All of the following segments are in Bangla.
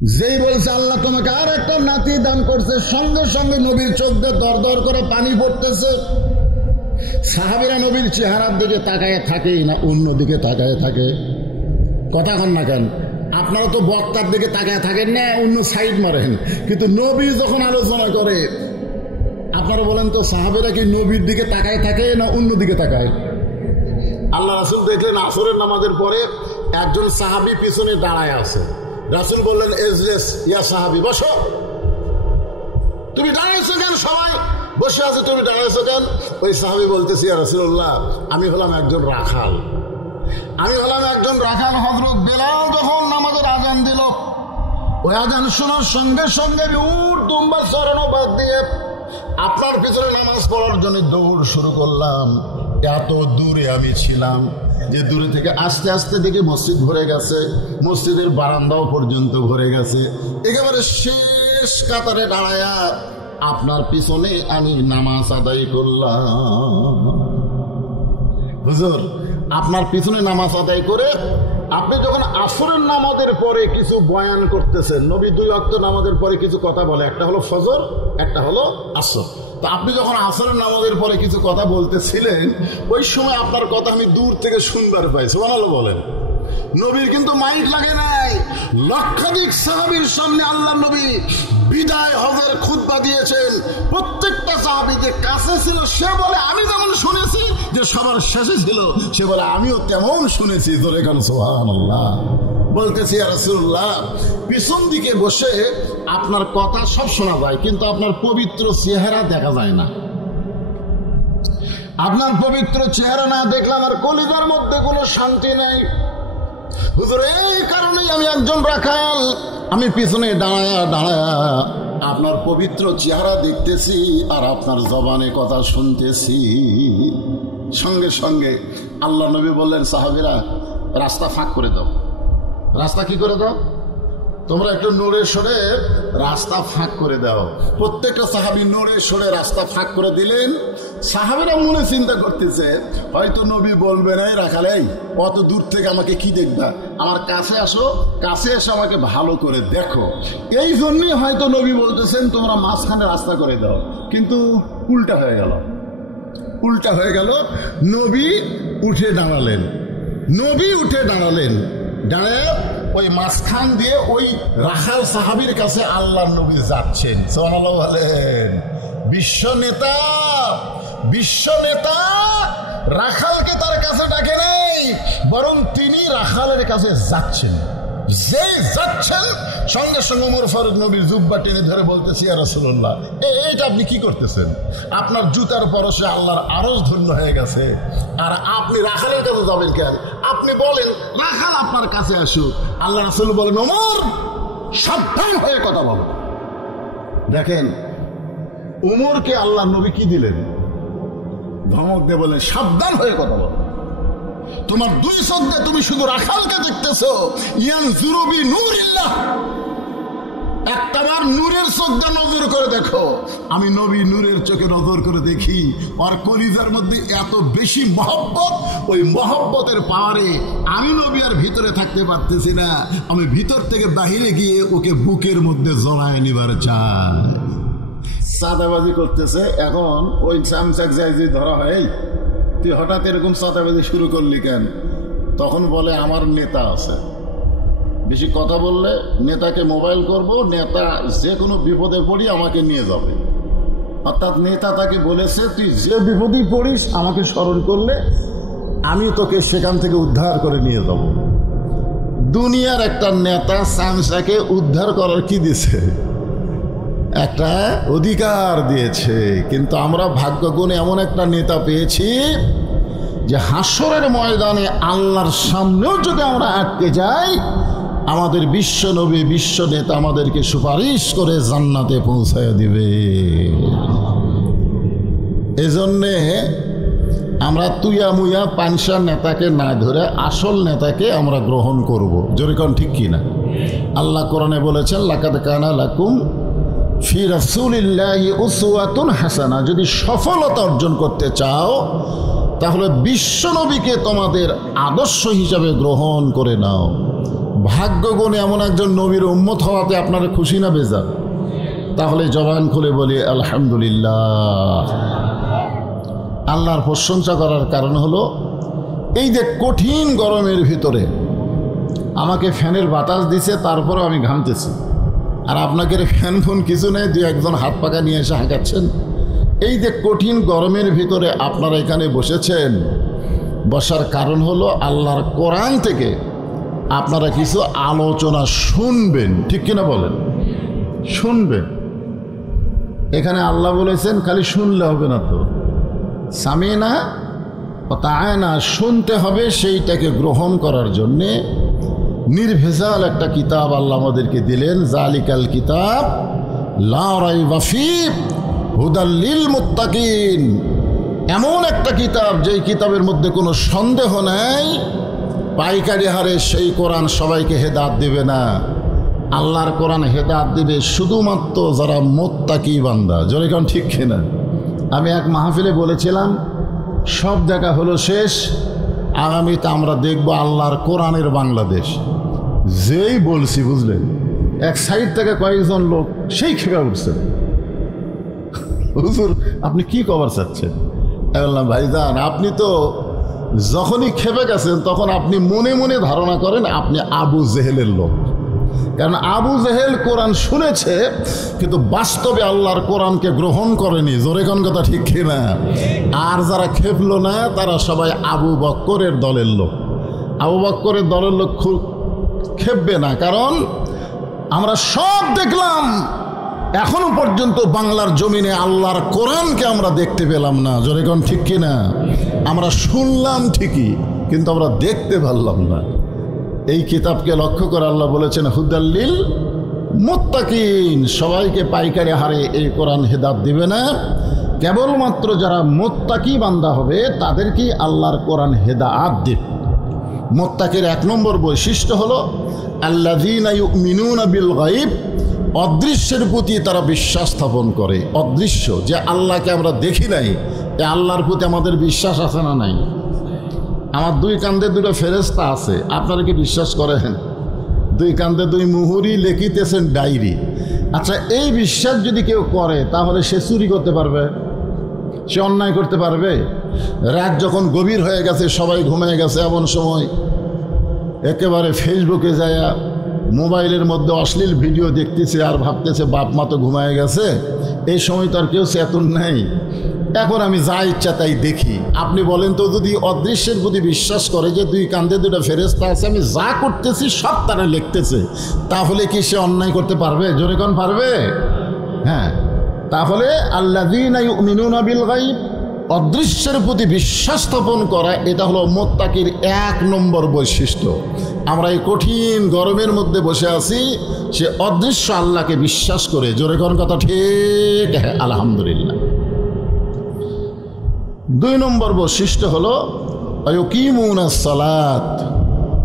যেই বলছে আল্লাহ তোমাকে আর একটা নাতি দান করছে, সঙ্গে সঙ্গে নবীর চোখ দিয়ে দর দর করে পানি পড়তেছে। সাহাবীরা নবীর চেহারার দিকে তাকায় থাকে না অন্যদিকে তাকায় থাকে? কথা কন না কেন? আপনারা তো বক্তার দিকে তাকায় থাকেন না, অন্য সাইড মারেন, কিন্তু নবী যখন আলোচনা করে আপনারা বলেন তো সাহাবীরা কি নবীর দিকে তাকায় থাকে না অন্যদিকে তাকায়? আল্লাহ রাসূল দেখলেন আসরের নামাজের পরে একজন সাহাবী পিছনে দাঁড়ায় আছে। রাসূল বললেন, এজলিস ইয়া সাহাবী, বসো। তুমি দাঁড়াইছো কেন? সবাই বসে আছে, তুমি দাঁড়াইছো কেন? ওই সাহাবী বলতেছি, ইয়া রাসূলুল্লাহ, আমি হলাম একজন রাখাল। হযরত বেলাল যখন নামাজের আযান দিল, ওই আযান শোনার সঙ্গে সঙ্গে উট দুম্বা চড়ানো বাদ দিয়ে আপনার পিছনে নামাজ পড়ার জন্য দৌড় শুরু করলাম। এত দূরে আমি ছিলাম যে দূরে থেকে আস্তে আস্তে দেখে মসজিদ ভরে গেছে, মসজিদের বারান্দাও পর্যন্ত ভরে গেছে। একেবারে শেষ কাতারে দাঁড়ায়া আপনার পিছনে আমি নামাজ আদায় করলাম। হুজুর, আপনার পিছনে নামাজ আদায় করে আপনি যখন আসরের নামাজের পরে কিছু বয়ান করতেছেন, নবী 2 ওয়াক্ত নামাজের পরে কিছু কথা বলে, একটা হলো ফজর, একটা হলো আসর। তো আপনি যখন আসরের নামাজের পরে কিছু কথা বলতেছিলেন, ওই সময় আপনার কথা আমি দূর থেকে শুনবার পাই। সুবহানাল্লাহ বলেন। নবীর কিন্তু মাইন্ড লাগে নাই। লক্ষাধিক সাহাবীর সামনে আল্লাহ নবী বিদায় হজের খুতবা দিয়েছেন। প্রত্যেকটা সাহাবী যে কাছে ছিল সে বলে আমি যেমন শুনেছি, যে সবার শেষে ছিল সে বলে আমিও তেমন শুনেছি। জোরে কান সুবহানাল্লাহ। বলতেছি, ইয়া রাসূলুল্লাহ, পিছন দিকে বসে আপনার কথা সব শোনা যায়, কিন্তু আপনার পবিত্র চেহারা দেখা যায় না। আপনার পবিত্র চেহারা না দেখলে আমার কলিজার মধ্যে কোনো শান্তি নেই। হুজুর, এই কারণেই আমি একজন রাখাল, আমি পিছনে দাঁড়ায়া দাঁড়ায়া আপনার পবিত্র চেহারা দেখতেছি আর আপনার জবানে কথা শুনতেছি। সঙ্গে সঙ্গে আল্লাহ নবী বললেন, সাহাবীরা রাস্তা ফাঁক করে দাও। রাস্তা কি করে দাও? তোমরা একটু নড়ে সরে রাস্তা ফাঁক করে দাও। প্রত্যেকটা সাহাবী নড়ে সরে রাস্তা ফাঁক করে দিলেন। সাহাবীরা মনে চিন্তা করতেছে, হয়তো নবী বলবেন, এই রাখালেই অত দূর থেকে আমাকে কি দেখবা, আমার কাছে আসো, কাছে এসে আমাকে ভালো করে দেখো। এই জন্যই হয়তো নবী বলতেছেন তোমরা মাঝখানে রাস্তা করে দাও। কিন্তু উল্টা হয়ে গেল। নবী উঠে দাঁড়ালেন। দাঁড়ায় ওই মাঝখান দিয়ে ওই রাখাল সাহাবীর কাছে আল্লাহ নবী যাচ্ছেন। সুবহানাল্লাহ বলেন। বিশ্ব নেতা রাখালকে তার কাছে ডাকে নেই, বরং তিনি রাখালের কাছে যাচ্ছেন। যেই যাচ্ছেন সঙ্গে সঙ্গে ওমর ফারুক নবীর জুব্বা টেনে ধরে বলতেছি, ইয়া রাসূলুল্লাহ, এইটা আপনি কি করতেছেন? আপনার জুতার পরশে আল্লাহর আরশ ধন্য হয়ে গেছে, আর আপনি রাখালের কাছে যাবেন কেন? আপনি বলেন রাখাল আপনার কাছে আসুক। আল্লাহ রাসূল বলেন, ওমর সাবধান হয়ে কথা বলো। দেখেন ওমরকে আল্লাহ নবী কি দিলেন? ধমক দিয়ে বলেন, সাবধান হয়ে কথা বলো। তোমার 2 চোখ দিয়ে তুমি শুধু রাখালকে দেখতেছো। ইয়ানজুরু বিনূরিল্লাহ, একটাবার নূরের চোখ দিয়ে নজর করে দেখো। আমি নবী নূরের চোখে নজর করে দেখি, আর কলিজার মধ্যে এত বেশি মহব্বত, ওই মহব্বতের পাওয়ারে আমি নবী আর ভিতরে থাকতে পারতেছি না। আমি ভিতর থেকে বাহিরে গিয়ে ওকে বুকের মধ্যে জড়ায় নিবার চাই। চাঁদাবাজি করতেছে। এখন ওই চামচাক যাই যে ধরা হয়, তুই হঠাৎ এরকম চাঁদাবাজি শুরু করলি কেন? তখন বলে আমার নেতা আছে, বেশি কথা বললে নেতাকে মোবাইল করব, নেতা যে কোনো বিপদে পড়ি আমাকে নিয়ে যাবে। অর্থাৎ নেতা তাকে বলেছে, তুই যে বিপদে পড়িস আমাকে স্মরণ করলে আমি তোকে সেখান থেকে উদ্ধার করে নিয়ে যাব। দুনিয়ার একটা নেতা চামচাকে উদ্ধার করার কি দিছে? একটা অধিকার দিয়েছে। কিন্তু আমরা ভাগ্যগুণে এমন একটা নেতা পেয়েছি যে হাসরের ময়দানে আল্লাহর সামনেও যদি আমরা আটকে যাই, আমাদের বিশ্ব নবী, বিশ্ব নেতা আমাদেরকে সুপারিশ করে জান্নাতে পৌঁছায় দিবে। এজন্যে আমরা তুইয়া মুইয়া পানসা নেতাকে না ধরে আসল নেতাকে আমরা গ্রহণ করব। যেরকম ঠিক কিনা? আল্লাহ কোরআনে বলেছেন, লাকাদ কানা লাকুম ফি রাসূলিল্লাহি উসওয়াতুন হাসানা। যদি সফলতা অর্জন করতে চাও তাহলে বিশ্ব নবীকে তোমাদের আদর্শ হিসাবে গ্রহণ করে নাও। ভাগ্যগুণে এমন একজন নবীর উম্মত হওয়াতে আপনারা খুশি না বেজার? তাহলে জবান খুলে বলি আলহামদুলিল্লাহ। আল্লাহর প্রশংসা করার কারণ হলো এই যে কঠিন গরমের ভিতরে আমাকে ফ্যানের বাতাস দিছে, তারপরেও আমি ঘামতেছি, আর আপনাকে ফ্যান ফোন কিছু নেই, দুই একজন হাত পাকা নিয়ে এসে হাঁকাচ্ছেন। এই যে কঠিন গরমের ভিতরে আপনারা এখানে বসেছেন, বসার কারণ হলো আল্লাহর কোরআন থেকে আপনারা কিছু আলোচনা শুনবেন, ঠিক কিনা বলেন? শুনবেন। এখানে আল্লাহ বলেছেন খালি শুনলে হবে না, তো সামিনা ও তাআনা, শুনতে হবে, সেইটাকে গ্রহণ করার জন্যে নির্ভেজাল একটা কিতাব আল্লাহ আমাদেরকে দিলেন। জালিকাল কিতাব লা রাইবা ফীহি হুদাল লিল মুত্তাকিন, এমন একটা কিতাব যেই কিতাবের মধ্যে কোনো সন্দেহ নাই। পাইকারি হারে সেই কোরআন সবাইকে হেদায়েত দিবে না। আল্লাহর কোরআন হেদায়েত দিবে শুধুমাত্র যারা মুত্তাকি বান্দা। জোরে কোন ঠিক কিনা? আমি এক মাহফিলে বলেছিলাম সব দেখা হলো শেষ, আগামীতে আমরা দেখব আল্লাহর কোরআনের বাংলাদেশ। যেই বলছি বুঝলেন, এক সাইড থেকে কয়েকজন লোক সেই খেপে উঠছে, হুজুর আপনি কি কভার চাচ্ছেন? আমি বললাম ভাইজান, আপনি তো যখনই খেপে গেছেন তখন আপনি মনে মনে ধারণা করেন আপনি আবু জেহেলের লোক। কারণ আবু জেহেল কোরআন শুনেছে কিন্তু বাস্তবে আল্লাহর কোরআনকে গ্রহণ করেনি। জোরে কোন কথা ঠিক কিনা? আর যারা খেপলো না তারা সবাই আবু বক্করের দলের লোক। আবু বক্করের দলের লোক খেপবে না, কারণ আমরা সব দেখলাম, এখনো পর্যন্ত বাংলার জমিনে আল্লাহর কোরআনকে আমরা দেখতে পেলাম না। জোরে কোন ঠিক কিনা? আমরা শুনলাম ঠিকই, কিন্তু আমরা দেখতে পারলাম না। এই কিতাবকে লক্ষ্য করে আল্লাহ বলেছেন হুদাল লিল মুত্তাকিন, সবাইকে পাইকারি হারে এই কোরআন হেদায়েত দিবে না, কেবলমাত্র যারা মুত্তাকি বান্দা হবে তাদেরকেই আল্লাহর কোরআন হেদায়েত দিবে। মুত্তাকির এক নম্বর বৈশিষ্ট্য হলো আল্লাযীনা ইউমিনুনা বিল গায়ব, অদৃশ্যের প্রতি তারা বিশ্বাস স্থাপন করে। অদৃশ্য যে আল্লাহকে আমরা দেখি নাই, এই আল্লাহর প্রতি আমাদের বিশ্বাস আছে না নাই? আমার দুই কান্দে দুটো ফেরেশতা আছে, আপনারা কি বিশ্বাস করেন? দুই কান্দে দুই মুহুরি লিখিতেছেন ডায়েরি। আচ্ছা, এই বিশ্বাস যদি কেউ করে তাহলে সে চুরি করতে পারবে? সে অন্যায় করতে পারবে? রাত যখন গভীর হয়ে গেছে, সবাই ঘুমিয়ে গেছে, এমন সময় একেবারে ফেসবুকে যায় মোবাইলের মধ্যে অশ্লীল ভিডিও দেখতেছে আর ভাবতেছে বাপ মা তো ঘুমায় গেছে, এই সময় তো আর কেউ চেতন নেই, এখন আমি যা ইচ্ছা তাই দেখি। আপনি বলেন তো, যদি অদৃশ্যের প্রতি বিশ্বাস করে যে দুই কান্দে দুটো ফেরেশতা আছে, আমি যা করতেছি সব তারা লিখতেছে, তাহলে কি সে অন্যায় করতে পারবে? জোরে কোন পারবে? হ্যাঁ। তাহলে আল্লাযীনা ইউমিনুনা বিল গায়ব, অদৃশ্যের প্রতি বিশ্বাস স্থাপন করা, এটা হলো মুত্তাকির এক নম্বর বৈশিষ্ট্য। আমরা এই কঠিন গরমের মধ্যে বসে আছি, সে অদৃশ্য আল্লাহকে বিশ্বাস করে। জোরে কোন কথা ঠিক? হ্যাঁ, আলহামদুলিল্লাহ। দুই নম্বর বৈশিষ্ট্য হলো ইয়াকিমুনাস সালাত,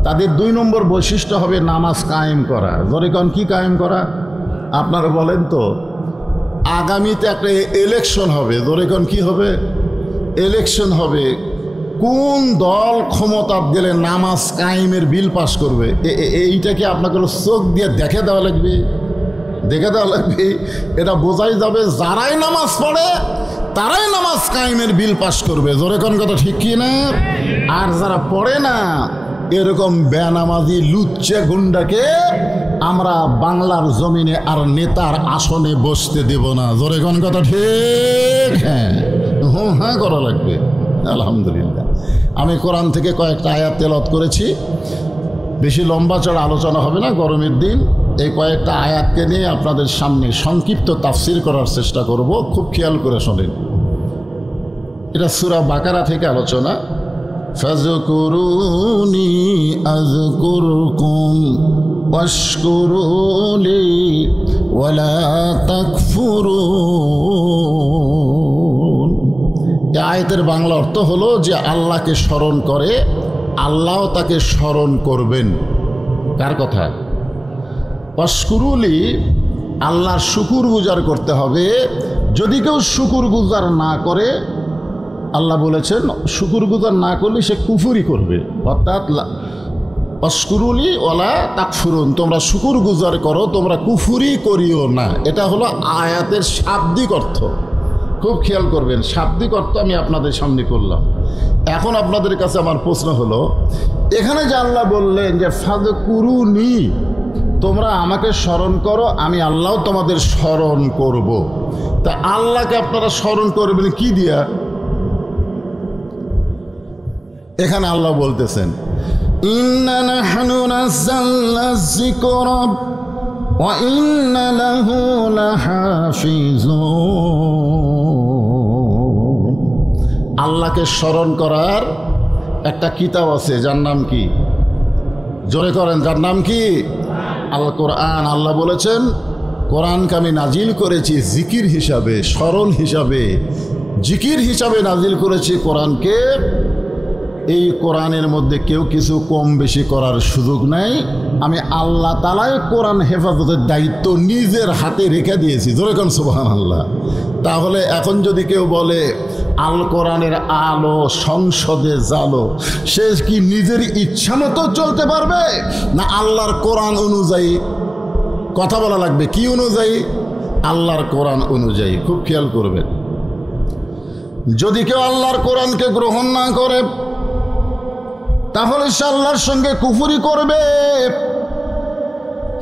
তাদের দুই নম্বর বৈশিষ্ট্য হবে নামাজ কায়েম করা। জোরে কোন কি কায়েম করা? আপনারা বলেন তো, আগামীতে একটা ইলেকশন হবে, জোরে কোন কি হবে? ইলেকশন হবে, কোন দল ক্ষমতা গেলে নামাজ কায়েমের বিল পাস করবে, এইটাকে আপনাকে চোখ দিয়ে দেখে দেওয়া লাগবে, দেখে দেওয়া লাগবে। এটা বোঝাই যাবে যারাই নামাজ পড়ে তারাই নামাজ কায়েমের বিল পাস করবে। জোরে কোন কথা ঠিক কি না? আর যারা পড়ে না, এরকম বেনামাজি লুচ্চে গুন্ডাকে আমরা বাংলার জমিনে আর নেতার আসনে বসতে দেব না। জোরে কোন কথা ঠিক? হ্যাঁ, হ্যাঁ করা লাগবে। আলহামদুলিল্লাহ। আমি কোরআন থেকে কয়েকটা আয়াত তেলাওয়াত করেছি, বেশি লম্বা চড়া আলোচনা হবে না, গরমের দিন এই কয়েকটা আয়াতকে নিয়ে আপনাদের সামনে সংক্ষিপ্ত তাফসির করার চেষ্টা করব। খুব খেয়াল করে শোনেন। এটা সূরা বাকারা থেকে আলোচনা। ফাযকুরুনি আযকুরকুম ওয়াশকুরুলি ওয়ালা তাকফুরুন। এই আয়াতের বাংলা অর্থ হলো যে আল্লাহকে স্মরণ করে, আল্লাহও তাকে স্মরণ করবেন। কার কথা? ওয়াশকুরুলি, আল্লাহর শুকুর গুজার করতে হবে। যদি কেউ শুকুর গুজার না করে, আল্লাহ বলেছেন শুকুর গুজার না করলে সে কুফরি করবে, অর্থাৎ অস্কুরুলি ওলা তাকফুরুন, তোমরা শুকুর গুজার করো, তোমরা কুফুরি করিও না। এটা হলো আয়াতের শাব্দিক অর্থ। খুব খেয়াল করবেন, শাব্দিক অর্থ আমি আপনাদের সামনে করলাম। এখন আপনাদের কাছে আমার প্রশ্ন হলো, এখানে যে আল্লাহ বললেন যে ফাযকুরুনি, তোমরা আমাকে স্মরণ করো, আমি আল্লাহ তোমাদের স্মরণ করব। তা আল্লাহকে আপনারা স্মরণ করবেন কি দিয়া? এখানে আল্লাহ বলতেছেন ইন্না নাহনু নাযালনা যিকরা ওয়া ইন্না লাহু লাহাফিজুন। আল্লাহকে স্মরণ করার একটা কিতাব আছে, যার নাম কি? জোরে করেন, যার নাম কি? আল কোরআন। আল্লাহ বলেছেন কোরআনকে আমি নাজিল করেছি জিকির হিসাবে, স্মরণ হিসাবে, জিকির হিসাবে নাজিল করেছি কোরআনকে। এই কোরআনের মধ্যে কেউ কিছু কম বেশি করার সুযোগ নাই। আমি আল্লাহ তাআলাই কোরআন হেফাজতের দায়িত্ব নিজের হাতে রেখে দিয়েছি। জোরে কোন সুবহানাল্লাহ। তাহলে এখন যদি কেউ বলে আল কোরআনের আলো সংসদে জালো, সে কি নিজের ইচ্ছা মতো চলতে পারবে, না আল্লাহর কোরআন অনুযায়ী? কথা বলা লাগবে। কি অনুযায়ী? আল্লাহর কোরআন অনুযায়ী। খুব খেয়াল করবেন, যদি কেউ আল্লাহর কোরআনকে গ্রহণ না করে তাহলে সে আল্লাহর সঙ্গে কুফরি করবে।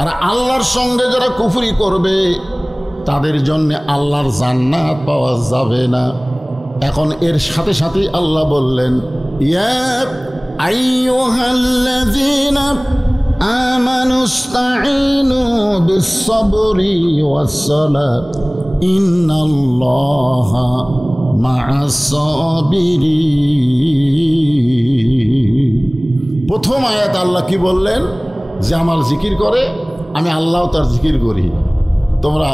আর আল্লাহর সঙ্গে যারা কুফরি করবে তাদের জন্য আল্লাহর জান্নাত পাওয়া যাবে না। এখন এর সাথে সাথে আল্লাহ বললেন ইয়া আইয়ুহাল্লাযীনা আমানুস্তাঈনু বিস-সাবরি ওয়াস-সালাত ইন্নাল্লাহা মা'আস-সাবিরিন। প্রথম আয়াত আল্লাহ কি বললেন? যে আমার জিকির করে, আমি আল্লাহ তার জিকির করি। তোমরা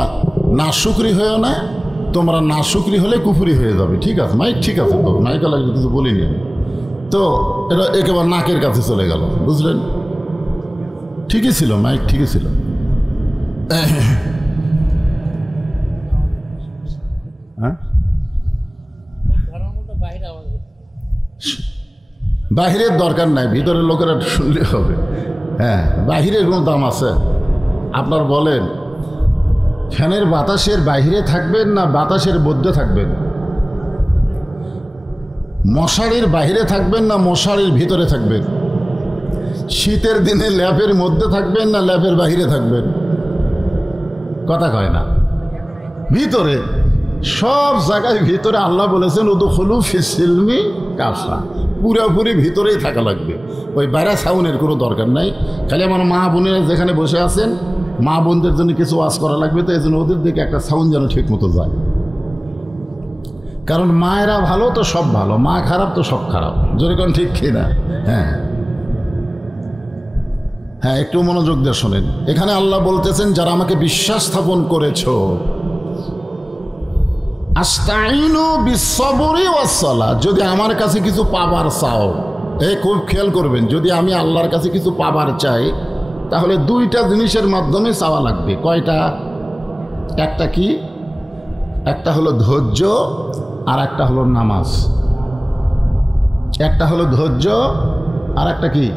নাশুকরি হয়েও না, তোমরা নাশুকরি হলে কুফরি হয়ে যাবে। ঠিক আছে, মাইক ঠিক আছে, তো মাইকা লাগবে কিছু বলিনি। তো এটা একেবারে নাকের কাছে চলে গেল, বুঝলেন? ঠিকই ছিল, মাইক ঠিকই ছিল। হ্যাঁ, বাহিরের দরকার নাই, ভিতরের লোকেরা শুনলে হবে। হ্যাঁ, বাহিরের কোনো দাম আছে? আপনার বলেন, ফ্যানের বাতাসের বাহিরে থাকবেন না বাতাসের মধ্যে থাকবেন? মশারির বাহিরে থাকবেন না মশারির ভিতরে থাকবেন? শীতের দিনে ল্যাপের মধ্যে থাকবেন না ল্যাপের বাহিরে থাকবেন? কথা কয় না। ভিতরে, সব জায়গায় ভিতরে। আল্লাহ বলেছেন উদখুলু ফিস-সিলমি কাফা, পুরোপুরি ভিতরেই থাকা লাগবে। ওই বাইরে সাউন্ডের কোনো দরকার নাই। খালি আমার মা বোনেরা যেখানে বসে আছেন, মা বোনদের জন্য কিছু ওয়াজ করা লাগবে, তো এই জন্য ওদের দিকে একটা সাউন্ড যেন ঠিক মতো যায়। কারণ মায়েরা ভালো তো সব ভালো, মা খারাপ তো সব খারাপ। যেরকম ঠিক কিনা? হ্যাঁ হ্যাঁ, একটু মনোযোগ দিয়ে শোনেন। এখানে আল্লাহ বলতেছেন যারা আমাকে বিশ্বাস স্থাপন করেছো, আস্তাইনু বিস-সাবরি ওয়াস-সালাত, যদি আমার কাছে কিছু পাবার চাও, খুব খেয়াল করবেন, যদি আমি আল্লাহর কাছে কিছু পাবার চাই তাহলে দুইটা জিনিসের মাধ্যমে চাওয়া লাগবে। কয়টা? একটা কি? একটা হলো ধৈর্য, আর একটা হলো নামাজ। একটা হলো ধৈর্য, আর একটা কি?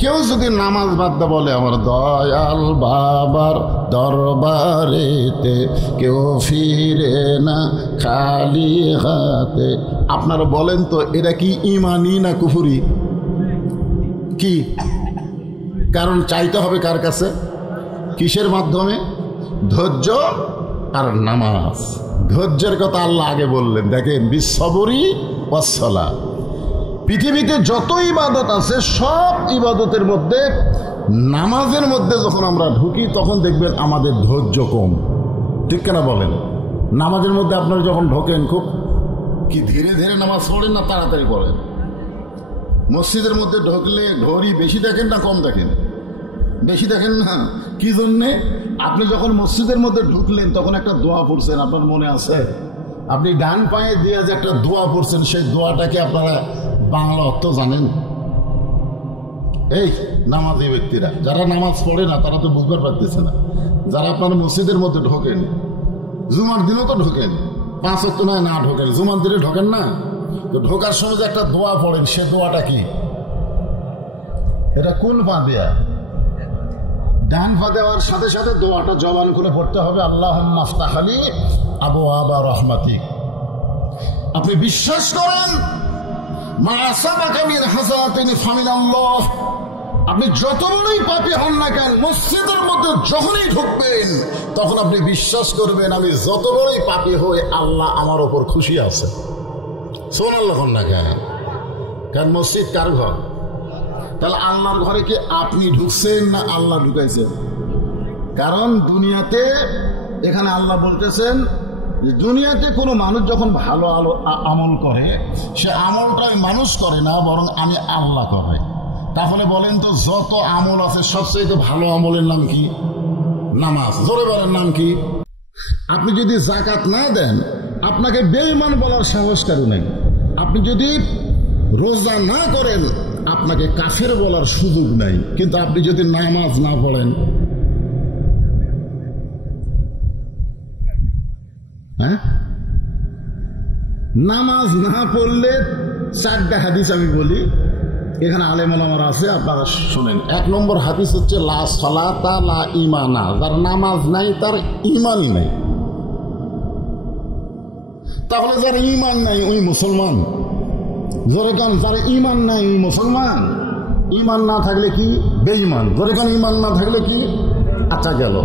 কেউ যদি নামাজ বাদ দা বলে আমার দয়াল বাবার দরবারেতে কেউ ফিরে না খালি হাতে, আপনারা বলেন তো এটা কি ইমানি না কুফরি? কি? কারণ চাইতে হবে কার কাছে? কিসের মাধ্যমে? ধৈর্য আর নামাজ। ধৈর্যের কথা আল্লাহ আগে বললেন, দেখেন বিস-সাবরি ওয়াস-সালাত। পৃথিবীতে যত ইবাদত আছে সব ইবাদতের মধ্যে নামাজের মধ্যে যখন আমরা ঢুকি তখন দেখবেন আমাদের ধৈর্য কম। ঠিক কেনা বলেন? নামাজের মধ্যে আপনারা যখন ঢোকেন খুব কি ধীরে ধীরে নামাজ পড়েন না তাড়াতাড়ি পড়েন? মসজিদের মধ্যে ঢুকলে ঘড়ি বেশি দেখেন না কম দেখেন? বেশি দেখেন না। কি জন্যে? আপনি যখন মসজিদের মধ্যে ঢুকলেন তখন একটা দোয়া পড়ছেন, আপনার মনে আছে? আপনি ডান পায়ে দিয়ে যে একটা দোয়া পড়ছেন, সেই দোয়াটাকে আপনারা বাংলা অর্থ জানেন? এই নামাজি ব্যক্তিরা, যারা নামাজ পড়ে না তারা তো বুঝতে পারতেছে না। যারা আপনারা মসজিদের মধ্যে ঢোকেন, জুমার দিনও তো ঢোকেন, 5 ওয়াক্ত নয় না ঢোকেন, জুমার দিনে ঢোকেন না, তো ঢোকার সময় যে একটা দোয়া পড়েন, সে দোয়াটা কি? এটা কোন পা দেয়া? ডান পা দেওয়ার সাথে সাথে দোয়াটা জবান করে পড়তে হবে, আল্লাহুম্মা আফতাহ লি আবওয়াবা রাহমাতিক। আপনি বিশ্বাস করেন মা সাবাকা মিন হাসানাতিন ফামিনাল্লাহ, আপনি যত বড়ই পাপী হন না কেন মসজিদের মধ্যে যখনই ঢুকবেন তখন আপনি বিশ্বাস করবেন আমি যত বড়ই পাপী হই আল্লাহ আমার ওপর খুশি আছে। সুবহানাল্লাহ না কেন? কারণ মসজিদ কার ঘর? তাহলে আল্লাহর ঘরে কি আপনি ঢুকছেন না আল্লাহ ঢুকাইছেন? কারণ দুনিয়াতে এখানে আল্লাহ বলতেছেন দুনিয়াতে কোনো মানুষ যখন ভালো আমল করে সে আমলটা মানুষ করে না, বরং আমি আল্লাহ করে। তাহলে বলেন তো যত আমল আছে সবচেয়ে ভালো আমলের নাম কি? নামাজ। জোরে বলেন নাম কি? আপনি যদি যাকাত না দেন আপনাকে বেঈমান বলার সাহস কারো নেই। আপনি যদি রোজা না করেন আপনাকে কাফের বলার সুযোগ নাই। কিন্তু আপনি যদি নামাজ না পড়েন, হ্যাঁ, নামাজ না পড়লে 4টা হাদিস আমি বলি, এখানে আলেম ওলামারা আছে, আপনারা শুনেন। 1 নম্বর হাদিস হচ্ছে লা সালাতা লা ঈমানা, যার নামাজ নাই তার ঈমানই নাই। তাহলে যার ঈমান নাই ওই মুসলমান? যেরকম যার ঈমান নাই ওই মুসলমান? ঈমান না থাকলে কি? বেঈমান। যেরকম ঈমান না থাকলে কি? আচ্ছা গেল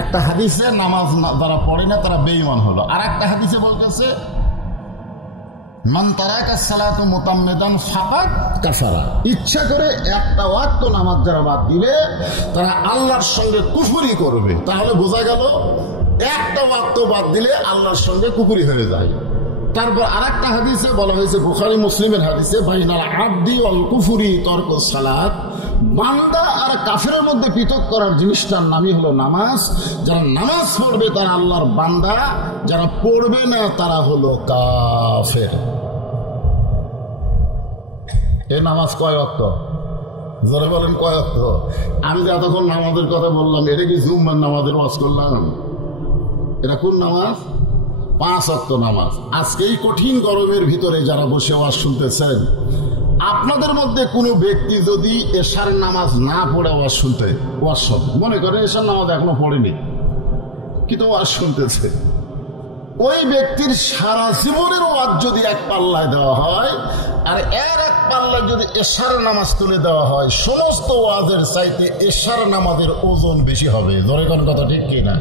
একটা হাদিসে নামাজ যারা পড়ে না তারা বেঈমান হলো। আর একটা হাদিসে বলতেছে মান তারাকা সালাতু মুতাম্মিদান ফাকাদ কাফারা, ইচ্ছা করে একটা ওয়াক্ত নামাজ যারা বাদ দিলে তারা আল্লাহর সঙ্গে কুফরি করবে। তাহলে বোঝা গেল একটা ওয়াক্ত বাদ দিলে আল্লাহর সঙ্গে কুফরি হয়ে যায়। তারপর আরেকটা হাদিসে বলা হয়েছে, বুখারী মুসলিমের হাদিসে, বাইনাল আবদি ওয়াল কুফরি তারকুস সালাত, বান্দা আর কাফেরের মধ্যে পৃথক করার জিনিসটার নামই হলো নামাজ। যারা নামাজ পড়বে তারা আল্লাহর বান্দা, যারা পড়বে না তারা হলো কাফের। এই নামাজ কয় ওয়াক্ত? যারা বলেন কয় ওয়াক্ত? আমি যে এতক্ষণ নামাজের কথা বললাম এটা কি জুম্মার নামাজের ওয়াজ করলাম? এটা কোন নামাজ? 5 ওয়াক্ত নামাজ। আজকে এই কঠিন গরমের ভিতরে যারা বসে ওয়াজ শুনতেছেন, আপনাদের মধ্যে কোনো ব্যক্তি যদি এশার নামাজ না পড়ে ওয়াজ শুনতে, ওয়াজ শুনতে মনে করে এশার নামাজ এখনো পড়েনি কিন্তু ওয়াজ শুনতেছে, ওই ব্যক্তির সারা জীবনের ওয়াজ যদি এক পাল্লায় দেওয়া হয় আর এর এক পাল্লায় যদি এশার নামাজ তুলে দেওয়া হয়, সমস্ত ওয়াজের চাইতে এশার নামাজের ওজন বেশি হবে। ধরে কোন কথা ঠিক কিনা?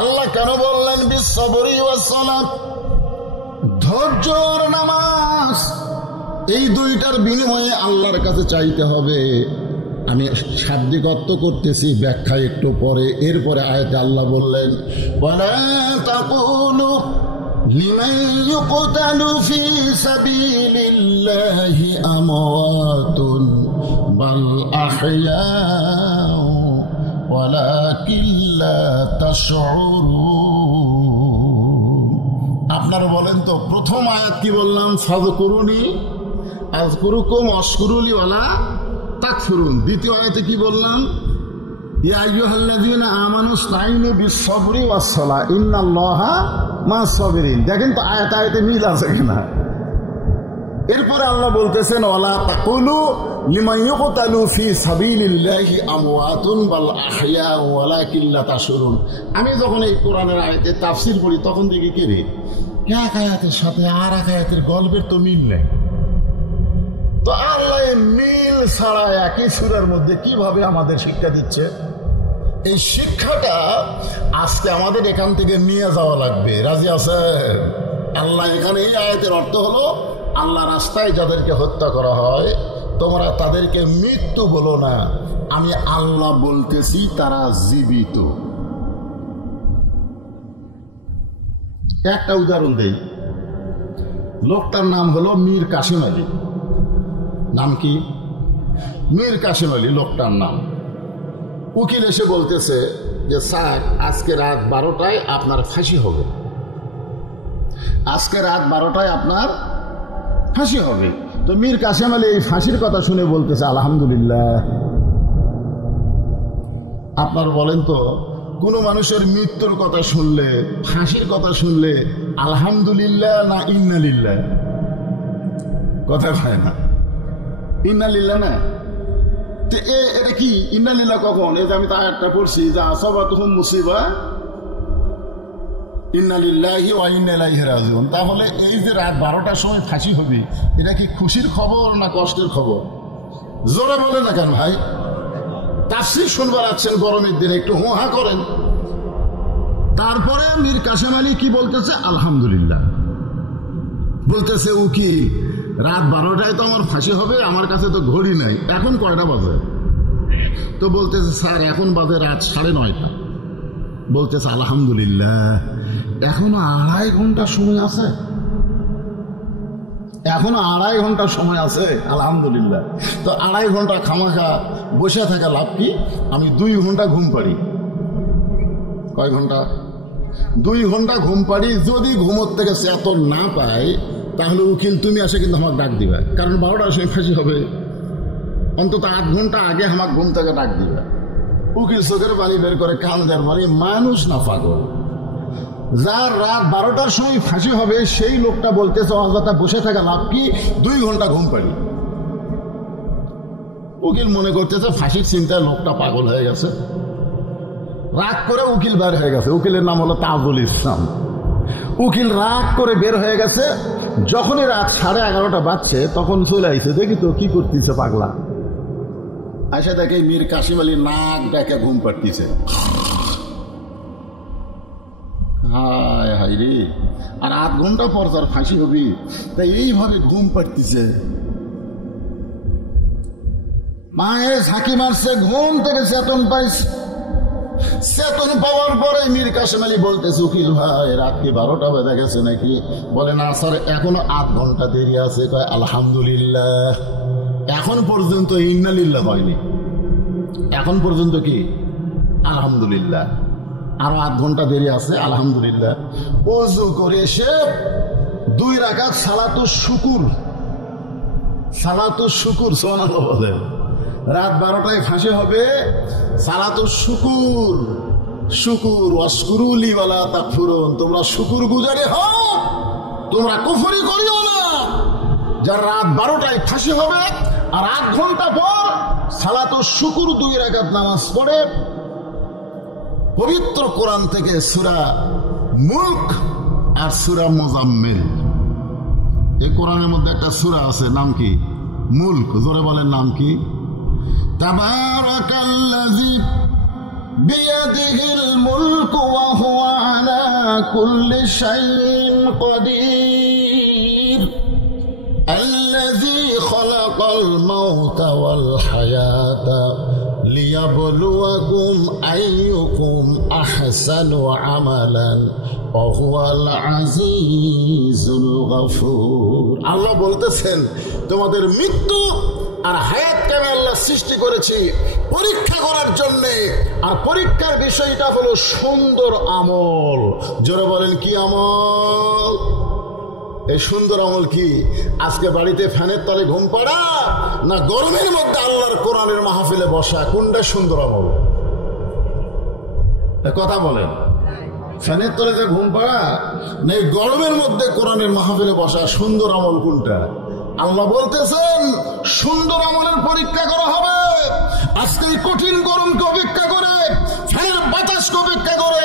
আল্লাহ কেন বললেন বিসসবরি ওয়াস সালাত? ধৈর্য আর নামাজ, এই দুইটার বিনিময়ে আল্লাহর কাছে চাইতে হবে। আমি শাব্দিক অর্থ করতেছি, ব্যাখ্যা একটু পরে। এরপরে আয়াতে আল্লাহ বললেন ওয়ালা তাকুলু লিমান ইউকতালু ফি সাবিলিল্লাহি আমওয়াতুন বাল আহইয়াউ ওয়ালাকিন লা তাশউরুন। আপনারা বলেন তো প্রথম আয়াত কি বললাম? ফাযকুরুনি আযকুরুকুম ওয়াশকুরুলি ওয়ালা তাকফুরুন। দ্বিতীয় আয়াতে কি বললাম? ইয়া আইয়ুহাল্লাযীনা আমানু ইসতাঈনু বিস-সাবরি ওয়াস-সালাহ ইন্নাল্লাহা মা'আস-সাবিরিন। দেখেন তো আয়াতে আয়াতে মিল আছে কিনা? এরপরে আল্লাহ বলতেছেন ওয়ালা তাকুলু লিমান ইউকতালু ফি সাবিলিল্লাহি আমওয়াতুন বাল আহইয়াউ ওয়ালাকিন লা তাশউরুন। আমি যখন এই কোরআনের আয়াতে তাফসীর করি তখন দেখি কি রে, এক আয়াতের সাথে আর এক আয়াতের গল্পের তো মিল নেই। তো আল্লাহ মিল ছাড়া একই সূরার মধ্যে কিভাবে আমাদের শিক্ষা দিচ্ছে? এই শিক্ষাটা আজকে আমাদের এখান থেকে নিয়ে যাওয়া লাগবে। রাজি আছেন? আল্লাহ এখানে এই আয়াতের অর্থ হলো আল্লাহ রাস্তায় যাদেরকে হত্যা করা হয় তোমরা তাদেরকে মৃত্যু বলো না, আমি আল্লাহ বলতেছি তারা জীবিত। একটা উদাহরণ দেই, লোকটার নাম হলো মীর কাসেম আলী। নাম কি? মীর কাসেম আলী লোকটার নাম। উকিল এসে বলতেছে যে স্যার আজকে রাত 12টায় আপনার ফাঁসি হবে, আজকে রাত 12টায় আপনার ফাঁসি হবে। তো মীর কাসেম আলী এই ফাঁসির কথা শুনে বলতেছে আলহামদুলিল্লাহ। আপনার বলেন তো কোন মানুষের মৃত্যুর কথা শুনলে, ফাঁসির কথা শুনলে আলহামদুলিল্লাহ না ইন্নালিল্লাহ? কথা হয় না। ইন্না লিল্লাহ না, তো এটা কি ইন্না লিল্লাহ কখন? এই যে আমি তার একটা পড়ছি যে আসাবাতুহুম মুসিবা ইন্না লিল্লাহি ওয়া ইন্না ইলাইহি রাজিউন। তাহলে এই যে রাত 12টার সময় ফাঁসি হবে, এটা কি খুশির খবর না কষ্টের খবর? জোরে বলে না কেন ভাই? তাফসীর শুনবার আছেন গরমের দিনে, একটু হোহা করেন। তারপরে মীর কাসেম আলী কি বলতেছে? আলহামদুলিল্লাহ বলতেছে। উকিল, রাত 12টায় তো আমার ফাঁসি হবে, আমার কাছে তো ঘড়ি নাই, এখন কয়টা বাজে? তো বলতেছে স্যার এখন বাজে রাত 9:30। বলতেছে আলহামদুলিল্লাহ, এখনো 2.5 ঘন্টা সময় আছে, এখনো 2.5 ঘন্টা সময় আছে, আলহামদুলিল্লাহ। তো 2.5 ঘন্টা খামাখা বসে থাকা লাভ কি? আমি 2 ঘন্টা ঘুম পাড়ি। কয় ঘন্টা? 2 ঘন্টা ঘুম পাড়ি। যদি ঘুমোর থেকে চেতন না পাই, তাহলে উকিল তুমি আসে কিন্তু আমাকে ডাক দিবা, কারণ 12টার সময় ফাঁসি হবে, অন্তত 8 ঘন্টা আগে আমাকে ঘুম থেকে ডাক দিবা। উকিল চোখের পানি বের করে কান্দার মারি, মানুষ না পাগল। যার রাত 12টার সময় ফাঁসি হবে সেই লোকটা বলতেছে অযথা বসে থাকা লাভ কি, 2 ঘন্টা ঘুম পাড়ি। উকিল মনে করতেছে ফাঁসির চিন্তায় লোকটা পাগল হয়ে গেছে। রাগ করে উকিল বের হয়ে গেছে। উকিলের নাম হলো তাজুল ইসলাম। উকিল রাগ করে বের হয়ে গেছে। যখনই রাত 11:30 বাজছে তখন চলে আইছে, দেখি তো কি করতেছে পাগলা। আইসা দেখে মীর কাসেম আলী নাক ডাকে ঘুম পাড়তিছে। হায় হায় রে, আর 8 ঘন্টা পর তার ফাঁসি হবি, তাই এইভাবে ঘুম পাড়তিছে। মায়ের ঝাঁকি মারছে, ঘুম থেকে চেতন পাইছে। চেতন পাওয়ার পরে মীর কাসেম আলী বলতেছে, উকিল ভাই রাত কি 12টা বেজে গেছে নাকি? বলে না স্যার, এখনো 8 ঘন্টা দেরি আছে। কয় আলহামদুলিল্লাহ, এখন পর্যন্ত ইন্না লিল্লাহ হয়নি, এখন পর্যন্ত কি আলহামদুলিল্লাহ, আরো 8 ঘন্টা দেরি আছে, আলহামদুলিল্লাহ। ওযু করে এসে 2 রাকাত সালাতুশ শুকুর, সালাতুশ শুকুর সুবহানাল্লাহ বলে। রাত 12টায় ফাঁসি হবে, সালাতুশ শুকুর, শুকুর ওয়াশকুরুলি ওয়ালা তাকফুরুন, তোমরা শুকুর গুজারে হও, তোমরা কুফরি করিও না। যার রাত 12টায় ফাঁসি হবে আর 8 ঘন্টা পর সালাতুশ শুকুর 2 রাকাত নামাজ পড়ে পবিত্র কোরআন থেকে সূরা মুলক আর সূরা মুজাম্মিল, এই কোরআনের মধ্যে একটা সূরা আছে, নাম কি? মুলক। জোরে বলেন নাম কি? তাবারাকাল্লাযী বিয়াদিহিল মুলকু ওয়া হুয়া আলা কুল্লি শাইইন কাদির আল্লাযী খালাকাল মাউতা ওয়াল হায়াতা লিয়াবলুয়াকুম আইয়ুকুম আহসানু আমালান ওয়া হুয়াল আজিজুল গফুর। আল্লাহ বলতেছেন, তোমাদের মৃত্যু আর হায়াতকে আমি আল্লাহ সৃষ্টি করেছি পরীক্ষা করার জন্য, আর পরীক্ষার বিষয়টা হলো সুন্দর আমল। জোরে বলেন কি আমল? এই সুন্দর আমল কি? আজকে বাড়িতে ফ্যানের তলে ঘুম পাড়া, না গরমের মধ্যে আল্লাহর কোরআনের মাহফিলে বসা? কোনটা সুন্দর আমল? কথা বলেন। ফ্যানের তলে যে ঘুম পাড়া, না এই গরমের মধ্যে কোরআনের মাহফিলে বসা? সুন্দর আমল কোনটা? আল্লাহ বলতেছেন সুন্দর আমলের পরীক্ষা করা হবে। আজকে কঠিন গরমকে অপেক্ষা করে, ফ্যানের বাতাসকে অপেক্ষা করে,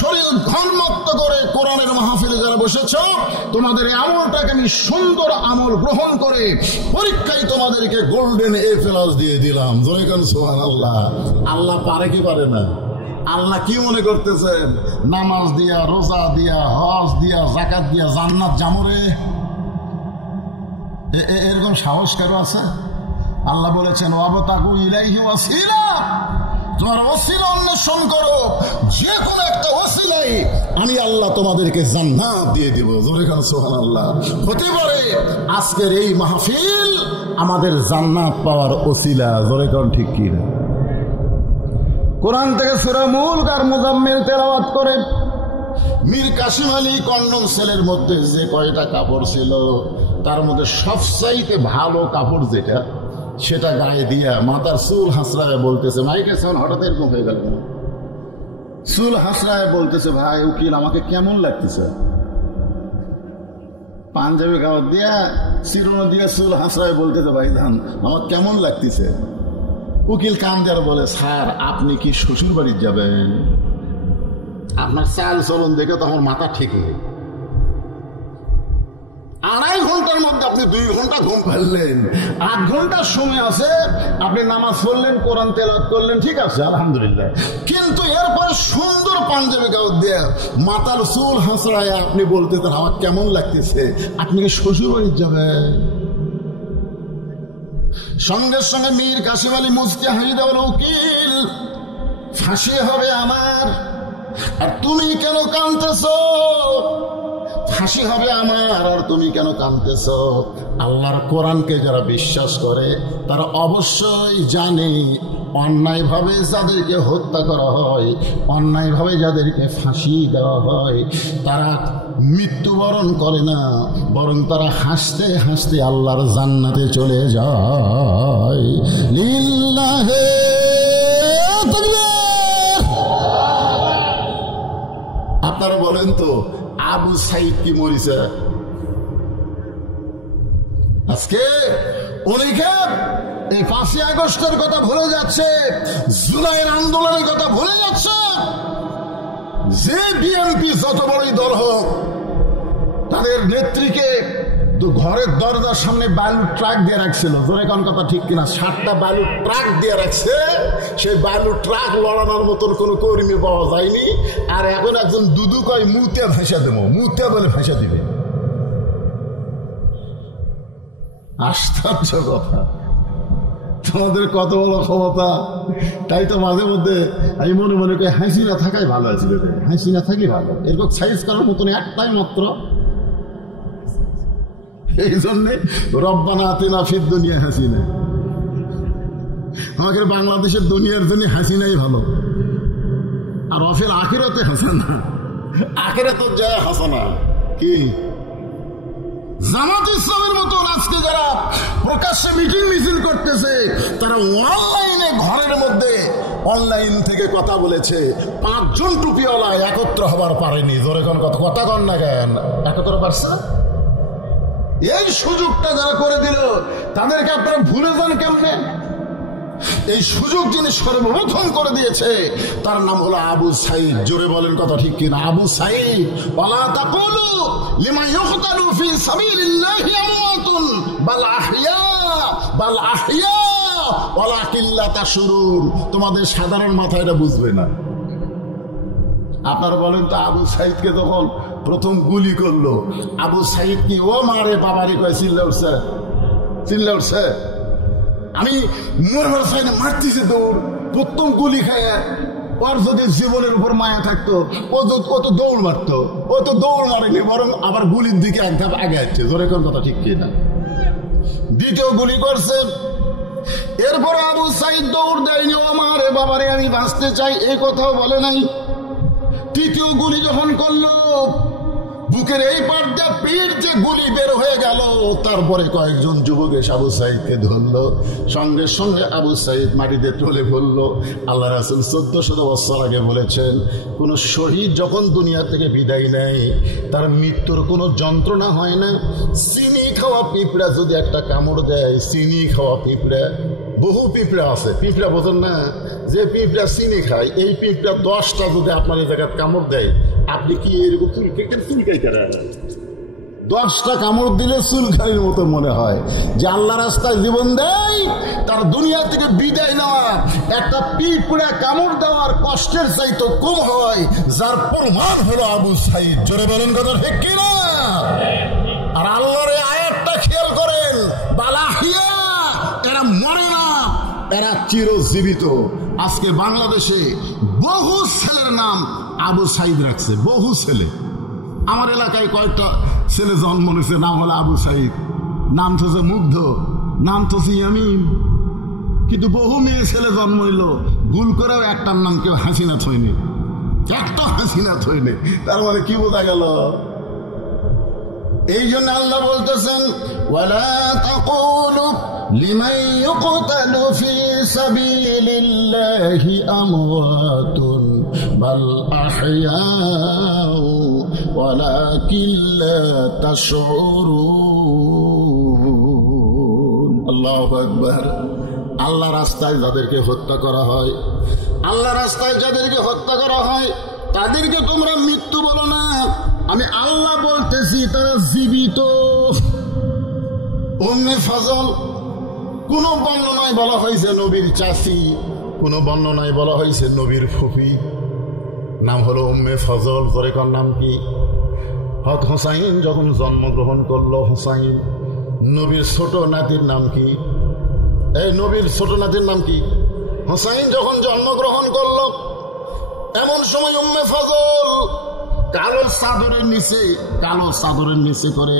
শরীর ঘনমুক্ত করে কোরআনের মাহফিলে যারা বসেছ, তোমাদের এই আমলটাকে আমি সুন্দর আমল গ্রহণ করে পরীক্ষায় তোমাদেরকে গোল্ডেন A+ দিয়ে দিলাম। জোরে কোন সুবহানাল্লাহ। আল্লাহ পারে কি পারে না? আল্লাহ কি মনে করতেছেন নামাজ দিয়া, রোজা দিয়া, হজ দিয়া, যাকাত দিয়া জান্নাত জামরে? এরকম সাহস কারো আছে? আল্লাহ বলেছেন ওয়াবতাগু ইলাইহি ওয়াসিলা, তোমার ওসিলা অন্বেষণ করো, যে কোনো একটা ওসিলাই আমি আল্লাহ তোমাদেরকে জান্নাত দিয়ে দেব। জোরে কান সুবহানাল্লাহ। হতে পারে আজকের এই মাহফিল আমাদের জান্নাত পাওয়ার ওসিলা। জোরে কান ঠিক কি না? কোরআন থেকে সূরা মুলক আর মুজাম্মিল তেলাওয়াত করে মীর কাসেম আলী কন্ডম সেলের মধ্যে যে কয়টা কাপড় ছিল তার মধ্যে সবচাইতে ভালো কাপড় যেটা, সেটা গায়ে দিয়া মাথার চুল হাসরায় বলতেছে, মাইকে সাউন্ড হঠাৎ এরকম হয়ে গেল, চুল হাসরায় বলতেছে, ভাই উকিল আমাকে কেমন লাগতেছে? পাঞ্জাবি গাওয়ার দিয়া চিরুনো দিয়া চুল হাসরায় বলতেছে ভাইজান আমার কেমন লাগতেছে। উকিল কান দেয়ার বলে স্যার আপনি কি শ্বশুর বাড়ি যাবেন? আপনার চাল চলন দেখে তো আমার মাথা ঠিক নেই। 2.5 ঘন্টার মধ্যে আপনি 2 ঘন্টা ঘুম পারলেন, 8 ঘন্টার সময় আছে আপনি নামাজ পড়লেন, কোরআন তেলাওয়াত করলেন, ঠিক আছে আলহামদুলিল্লাহ। কিন্তু এরপরে সুন্দর পাঞ্জাবি গাউন দিয়ে মাথার চুল হাসড়ায় আপনি বলতেছেন আমার কেমন লাগতেছে, আপনি কি শ্বশুর বাড়ি যাবেন? সঙ্গে সঙ্গে মীর কাসিম আলী মুজতাহিদ বলে উকিল ফাঁসি হবে আমার, আর তুমি কেন কাঁদতেছ? ফাঁসি হবে আমার আর তুমি কেন কাঁদতেছ? আল্লাহর কোরআনকে যারা বিশ্বাস করে তারা অবশ্যই জানে অন্যায়ভাবে যাদেরকে হত্যা করা হয়, অন্যায়ভাবে যাদেরকে ফাঁসি দেওয়া হয়, তারা মৃত্যুবরণ করে না, বরং তারা হাসতে হাসতে আল্লাহর জান্নাতে চলে যায়। লিল্লাহে তাকবীর। আপনারা বলেন তো আবু সাইদ কি মরিছে? আজকে অনেকে এই 5ই আগস্টের কথা ভুলে যাচ্ছে, জুলাইয়ের আন্দোলনের কথা ভুলে যাচ্ছে। যে বিএনপি যত বড়ই দল হোক, তাদের নেত্রীকে ঘরের দরজার সামনে বালুর ট্রাক দিয়ে রাখছিল, জোরে কোন কথা ঠিক কিনা, 7টা বালুর ট্রাক দিয়ে রাখছে। সেই বালুর ট্রাক লড়ানোর মতন কোন কর্মী পাওয়া যায়নি। আর এখন একজন দুদু কয় মুতে ভেসা দেবো, মুতে বলে ভেসা দিবে। আশ্চর্য কথা, তোমাদের কত বড় ক্ষমতা। তাই তো মাঝে মধ্যে আমি মনে মনে করি হাসি না থাকাই ভালো আছে, হাসি না থাকি ভালো। এরকম সাইজ করার মতন একটাই মাত্র, এই জন্যে রব্বানা আতিনা ফিদ দুনিয়া হাসিনা। আমাকে বাংলাদেশের দুনিয়ার জন্য হাসিনাই ভালো, আর অফের আখিরাতে হাসানা, আখিরাতে যায় হাসানা। কি জামাত ইসলামের মতন আজকে যারা প্রকাশ্যে মিটিং মিছিল করতেছে, তারা অনলাইনে ঘরের মধ্যে অনলাইন থেকে কথা বলেছে। 5 জন টুপিওয়ালা একত্র হবার পারেনি, জোরে কোন কথা, কথা কন না কেন, একত্র পারছে। এই সুযোগটা যারা করে দিল তাদেরকে আপনারা ভুলে যান কেমনে? এই সুযোগ যিনি সর্বপ্রথম করে দিয়েছে তার নাম হলো আবু সাইদ। জোরে বলেন কথা ঠিক কিনা? আবু সাইদ। ওয়ালা তাকুলু লিমা ইউকতালু ফি সাবিলিল্লাহি আমওয়াতুন বাল আহইয়া, বাল আহইয়া ওয়ালাকিন লা তাশউরুন। তোমাদের সাধারণ মাথা এটা বুঝবে না। আপনারা বলেন তো আবু সাইদকে যখন প্রথম গুলি করলো, আবু সাইদ কি ও মারে বাবারে কয়ে চিল্লে উঠছে? চিল্লে উঠছে? আমি মরবার সাইডে মারতেছি দৌড়, প্রথম গুলি খায়। ওর যদি জীবনের উপর মায়া থাকতো ও তো দৌড় মারতো, ও তো দৌড় মারেনি, বরং আবার গুলির দিকে এক ধাপ আগে আসছে। জোরে কোন কথা ঠিক কিনা? দ্বিতীয় গুলি করছে, এরপর আবু সাইদ দৌড় দেয়নি, ও মারে বাবারে আমি বাঁচতে চাই এই কথাও বলে নাই। তৃতীয় গুলি যখন করলো, বুকের এই পার্টটা পিঠ যে গুলি বের হয়ে গেল, তারপরে কয়েকজন যুবক এসে আবু সাইদকে ধরলো। সঙ্গে সঙ্গে আবু সাইদ মাটিতে টলে পড়লো। আল্লাহ রাসূল 1400 বছর আগে বলেছেন, কোন শহীদ যখন দুনিয়া থেকে বিদায় নেয় তার মৃত্যুর কোনো যন্ত্রণা হয় না। চিনি খাওয়া পিঁপড়া যদি একটা কামড় দেয়, চিনি খাওয়া পিঁপড়া, বহু পিঁপড়া আছে, পিঁপড়া বোঝেন না, যে পিঁপড়া চিনি খায়, এই পিঁপড়া 10টা যদি আপনার এই জায়গায় কামড় দেয়, আপনি কি এরকম চুলকাইতে পারেন? 10টা কামড় দিলে চুলকানির মতো মনে হয়। যে আল্লাহ রাস্তায় জীবন দেয় তার দুনিয়া থেকে বিদায় নেওয়া একটা পিঁপড়া কামড় দেওয়ার কষ্টের চাইতে কম হয়, যার প্রমাণ হলো আবু সাইদ। জোরে বলেন কথা ঠিক কিনা? আর আল্লাহর এই আয়াতটা খেয়াল করেন, বালাহিয়া, এরা মরে না, এরা চিরজীবিত। আজকে বাংলাদেশে বহু ছেলের নাম আবু সাইদ রাখছে, বহু ছেলে। আমার এলাকায় কয়েকটা ছেলে জন্ম নিয়েছে, নাম হলো আবু সাইদ, নাম থছে মুগ্ধ, নাম থছে ইয়ামিন। কিন্তু বহু মেয়ে ছেলে জন্ম নিল, ভুল করেও একটার নাম কেউ হাসিনা থইনি, একটা হাসিনা থইনি। তার মানে কি বোঝা গেল? এই জন্য আল্লাহ বলতেছেন, ওয়ালা তাকুলু লিমান ইউকতালু ফি সাবিলিল্লাহি আমওয়াতুন বাল আহইয়াউ ওয়ালাকিন লা তাশউরুন। আল্লাহু আকবার। আল্লাহ রাস্তায় যাদেরকে হত্যা করা হয়, আল্লাহ রাস্তায় যাদেরকে হত্যা করা হয় তাদেরকে তোমরা মৃত্যু বলো না, আমি আল্লাহ বলতেছি তারা জীবিত। উম্মে ফজল কোন বর্ণনায় বলা হয়েছে নবীর চাচি, কোন বর্ণনায় বলা হয়েছে নবীর ফুফি, নাম হলো উম্মে ফজল। জোরেকার নাম কি? হক হোসাইন যখন জন্মগ্রহণ করলো, হোসাইন নবীর ছোট নাতির নাম কি? এই নবীর ছোট নাতির নাম কি? হোসাইন যখন জন্মগ্রহণ করলো, এমন সময় উম্মে ফজল কালো চাদরের নিচে করে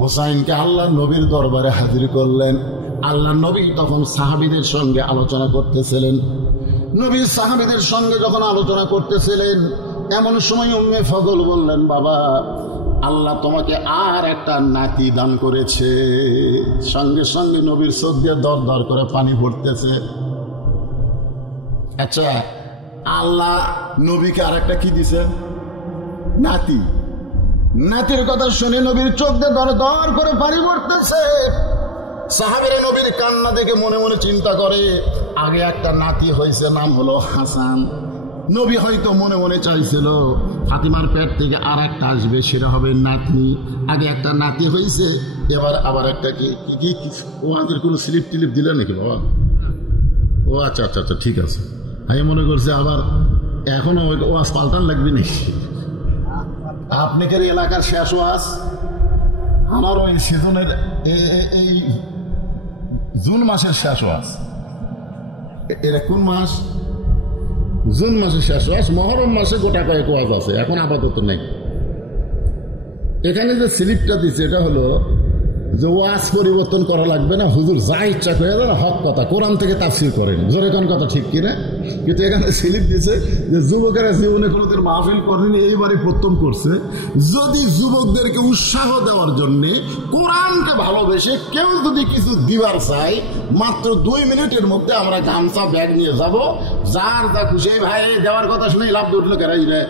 হোসাইনকে আল্লাহ নবীর দরবারে হাজির করলেন। আল্লাহ নবী তখন সাহাবীদের সঙ্গে আলোচনা করতেছিলেন। নবীর সাহাবীদের সঙ্গে যখন আলোচনা করতেছিলেন, এমন সময় উম্মে ফজল বললেন, বাবা আল্লাহ তোমাকে আর একটা নাতি দান করেছে। সঙ্গে সঙ্গে নবীর চোখ দিয়ে দর দর করে পানি পড়তেছে। আচ্ছা, আল্লাহ নবীকে আর একটা কি দিছে? নাতি। নাতির কথা শুনে নবীর চোখ দিয়ে দর দর করে পানি পড়তেছে। সাহাবীরা নবীর কান্না দেখে মনে মনে চিন্তা করে, আগে একটা নাতি হয়েছে, নাম হলো হাসান। নবী হয়তো মনে মনে চাইছিল ফাতিমার পেট থেকে আর একটা আসবে, সেটা হবে নাতনি। আগে একটা নাতি হয়েছে, এবার আবার একটা কি কি কি ও আমাদের কোনো স্লিপ টিলিপ দিলে নাকি বাবা? ও আচ্ছা আচ্ছা আচ্ছা, ঠিক আছে। আমি মনে করছি আবার এখনো ওয়াজ পাল্টান লাগবে নাকি? আপনি কি এলাকার শেষ ওয়াজ? আমার ওই সিজনের এই জুন মাসের শেষ ওয়াজ। এটা কোন মাস? জুন মাসের শেষ ওয়াজ। মহরম মাসে গোটা কয়েক ওয়াজ আছে, এখন আপাতত নেই। এখানে যে স্লিপটা দিচ্ছে এটা হলো যে ওয়াজ পরিবর্তন করা লাগবে না, হুজুর যা ইচ্ছা করে দেন, হক কথা, কোরআন থেকে তাফসীর করেন। জোরে কোন কথা ঠিক কিনা? কিন্তু এখানে স্লিপ দিচ্ছে যে যুবকেরা জীবনে কোনোদিন মাহফিল করেনি, এইবারে প্রথম করছে। যদি যুবকদেরকে উৎসাহ দেওয়ার জন্যে কোরআনকে ভালোবেসে কেউ যদি কিছু দিবার চাই, মাত্র 2 মিনিটের মধ্যে আমরা গামছা ব্যাগ নিয়ে যাব, যার যা খুশি। ভাই দেওয়ার কথা শুনে লাভ উঠলো কেরাই রে।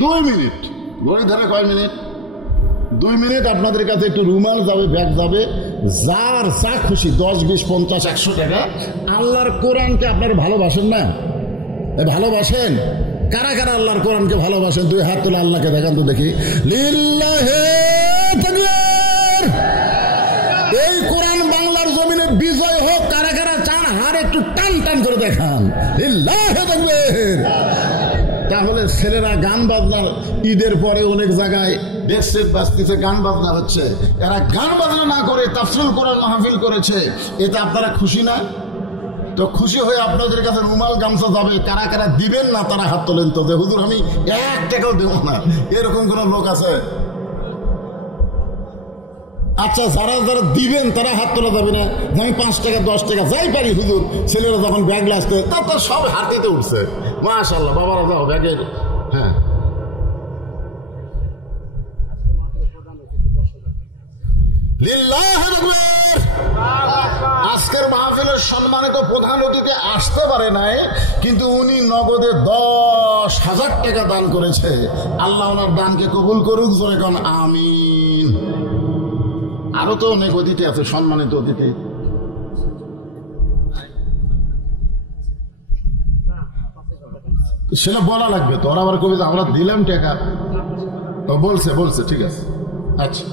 2 মিনিট ঘড়ি ধরে কয় মিনিট? 2 মিনিট। আপনাদের কাছে একটু রুমাল যাবে, ব্যাগ যাবে, যার যা খুশি 10, 20, 50, 100 টাকা। আল্লাহর কোরআনকে আপনারা ভালোবাসেন না? ভালোবাসেন? কারা কারা আল্লাহর কোরআনকে ভালোবাসেন? 2 হাত তুলে আল্লাহকে দেখান তো দেখি। লিল্লাহে তাকবীর। এই কোরআন বাংলার জমিনে বিজয় হোক, কারা কারা চান? হার একটু টান টান করে দেখান। লিল্লাহে তাকবীর। তাহলে ছেলেরা গান বাজনা, ঈদের পরে অনেক জায়গায় দেশের বাস্তিতে গান বাজনা হচ্ছে, এরা গান বাজনা না করে তাফসীর কোরআন মাহফিল করেছে, এতে আপনারা খুশি না? তো খুশি হয়ে আপনাদের কাছে রুমাল গামছা যাবে। কারা কারা দিবেন না তারা হাত তোলেন তো, যে হুজুর আমি 1 টাকাও দেব না, এরকম কোন লোক আছে? আচ্ছা, যারা যারা দিবেন তারা হাত তোলা যাবে না? আমি 5 টাকা 10 টাকা যাই পারি হুজুর। ছেলেরা যখন ব্যাগ লাগছে তার সব হাতিতে উঠছে। মাশাআল্লাহ, বাবারা যাও ব্যাগের। হ্যাঁ, লিল্লাহি তাকবীর। আজকের মাহফিলের সম্মানিত প্রধান অতিথি আসতে পারে নাই, কিন্তু উনি নগদে 10,000 টাকা দান করেছে। আল্লাহ ওনার দানকে কবুল করুক। জোরে কোন আমিন। আরো তো অনেক অতিথি আছে, সম্মানিত অতিথি। সেটা বলা লাগবে তো, ওরা আবার কবি আমরা দিলাম টাকা। তো বলছে ঠিক আছে। আচ্ছা,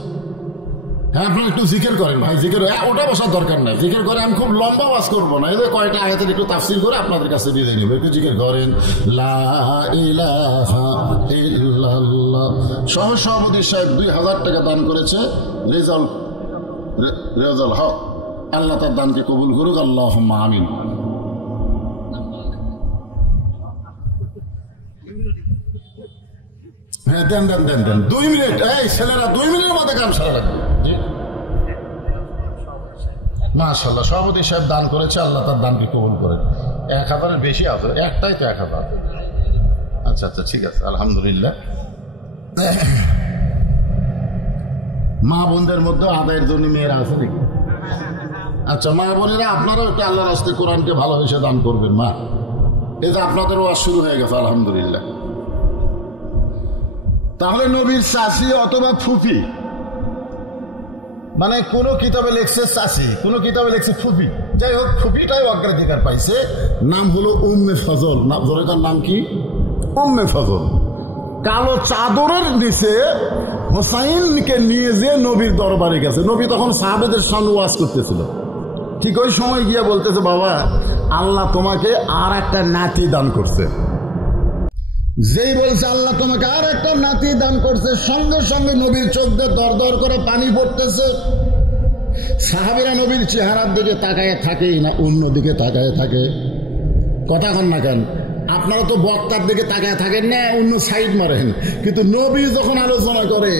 হ্যাঁ, আপনারা একটু জিকির করেন ভাই। জিকির ওটা বসার দরকার নাই, জিকির করে আমি খুব লম্বা ওয়াজ করবো না, এদের কয়টা আয়াতের একটু তাফসীর করে আপনাদের কাছে বিদায় নেব। একটু জিকির করেন। লা ইলাহা ইল্লাল্লাহ। সভাপতি সাহেব 2000 টাকা দান করেছে। রেজাল হক, আল্লাহ তার দানকে কবুল করুক। আল্লাহুম্মা আমিন। হ্যাঁ, দেন 2 মিনিট। এই ছেলেরা 2 মিনিটের মধ্যে কাম সারা রাখবে। মাশাআল্লাহ, সভাপতি সাহেব দান করেছে, আল্লাহ তার দানকে কবুল করেন। 1000-এর বেশি আছে, একটাই তো 1000। আচ্ছা আচ্ছা, ঠিক আছে, আলহামদুলিল্লাহ। মা বোনদের মধ্যে আদায়ের জন্য মেয়েরা আছে নাকি? আচ্ছা, মা বোনেরা আপনারাও একটু আল্লাহর রাস্তায় কোরআনকে ভালোবেসে দান করবেন। মা, এই যে আপনাদের ওয়াজ শুরু হয়ে গেছে, আলহামদুলিল্লাহ। তাহলে নবীর চাচি অথবা ফুফি, মানে কোন কিতাবে লেখছে চাচি, কোন কিতাবে লেখছে ফুফি, যাই হোক ফুফিটাই অগ্রাধিকার পাইছে। নাম হলো উম্মে ফজল। তার নাম কি? উম্মে ফজল। কালো চাদরের নিচে হোসাইনকে নিয়ে যে নবীর দরবারে গেছে। নবী তখন সাহাবেদের সামনে ওয়াজ করতেছিল। ঠিক ওই সময় গিয়ে বলতেছে, বাবা আল্লাহ তোমাকে আর একটা নাতি দান করছে। যেই বলছে আল্লাহ তোমাকে আর একটা নাতি দান করছে, সঙ্গে সঙ্গে নবীর চোখ দিয়ে দর দর করে পানি পড়তেছে। সাহাবীরা নবীর চেহারার দিকে তাকায় থাকেই না অন্যদিকে তাকায় থাকে। কথা কন না কেন? আপনারা তো বক্তার দিকে তাকায় থাকেন না, অন্য সাইড মারেন, কিন্তু নবী যখন আলোচনা করে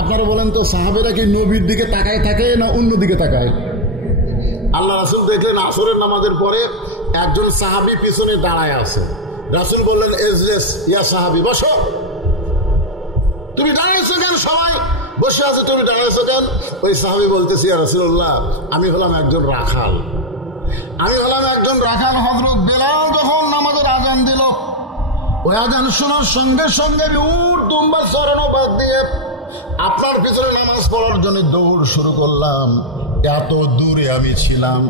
আপনারা বলেন তো সাহাবীরা কি নবীর দিকে তাকায় থাকে না অন্যদিকে তাকায়? আল্লাহ রাসূল দেখলেন আসরের নামাজের পরে একজন সাহাবী পিছনে দাঁড়ায় আছে। রাসূল বললেন, এজলেস ইয়া সাহাবী, বসো। তুমি দাঁড়াইছো কেন? সবাই বসে আছে, তুমি দাঁড়াইছো কেন? ওই সাহাবী বলতেছি, ইয়া রাসূলুল্লাহ, আমি হলাম একজন রাখাল। হযরত বেলাল যখন নামাজের আযান দিল, ওই আযান শোনার সঙ্গে সঙ্গে উট দুম্বা চড়ানো বাদ দিয়ে আপনার পিছনে নামাজ পড়ার জন্য দৌড় শুরু করলাম। এত দূরে আমি ছিলাম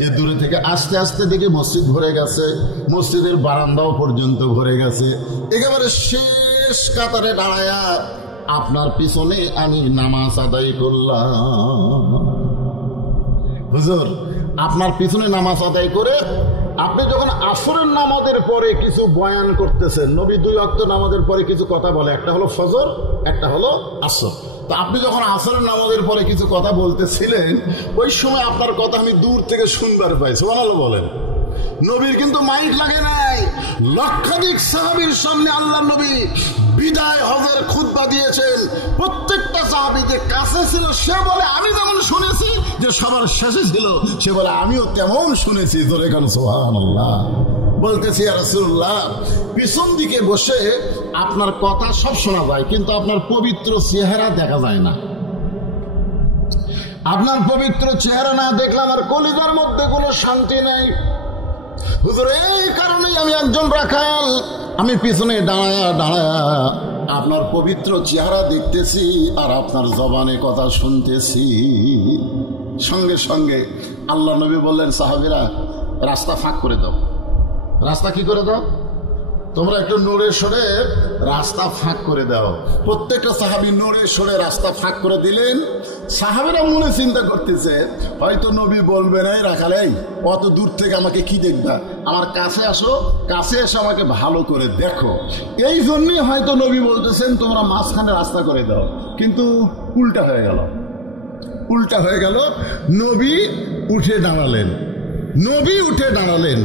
যে দূরে থেকে আস্তে আস্তে দেখে মসজিদ ভরে গেছে, মসজিদের বারান্দাও পর্যন্ত ভরে গেছে। একেবারে শেষ কাতারে দাঁড়ায়া আপনার পিছনে আমি নামাজ আদায় করলাম। হুজুর, আপনার পিছনে নামাজ আদায় করে আপনি যখন আসরের নামাজের পরে কিছু বয়ান করতেছেন, নবী 2 ওয়াক্ত নামাজের পরে কিছু কথা বলে, একটা হলো ফজর, একটা হলো আসর। তো আপনি যখন আসরের নামাজের পরে কিছু কথা বলতেছিলেন, ওই সময় আপনার কথা আমি দূর থেকে শুনবার পাই। সুবহানাল্লাহ বলেন। নবীর কিন্তু মাইক লাগে নাই। লক্ষাধিক সাহাবীর সামনে আল্লাহ নবী বিদায় হজের খুতবা দিয়েছেন। প্রত্যেকটা সাহাবী যে কাছে ছিল সে বলে আমি যেমন শুনেছি, যে সবার শেষে ছিল সে বলে আমিও তেমন শুনেছি। জোরে কান সুবহানাল্লাহ। বলতেছি, ইয়া রাসূলুল্লাহ, পিছন দিকে বসে আপনার কথা সব শোনা যায়, কিন্তু আপনার পবিত্র চেহারা দেখা যায় না। আপনার পবিত্র চেহারা না দেখলে আমার কলিজার মধ্যে কোনো শান্তি নেই। হুজুর, এই কারণেই আমি একজন রাখাল, আমি পিছনে দাঁড়ায়া আপনার পবিত্র চেহারা দেখতেছি আর আপনার জবানে কথা শুনতেছি। সঙ্গে সঙ্গে আল্লাহ নবী বললেন, সাহাবীরা রাস্তা ফাঁক করে দাও। রাস্তা কি করে দাও? তোমরা একটু নড়ে সরে রাস্তা ফাঁক করে দাও। প্রত্যেকটা সাহাবী নড়ে সরে রাস্তা ফাঁক করে দিলেন। সাহাবীরা মনে চিন্তা করতেছে, হয়তো নবী বলবেন, এই রাখাল, অত দূর থেকে আমাকে কি দেখবা, আমার কাছে আসো, কাছে এসে আমাকে ভালো করে দেখো। এই জন্যই হয়তো নবী বলতেছেন তোমরা মাঝখানে রাস্তা করে দাও। কিন্তু উল্টা হয়ে গেল। নবী উঠে দাঁড়ালেন।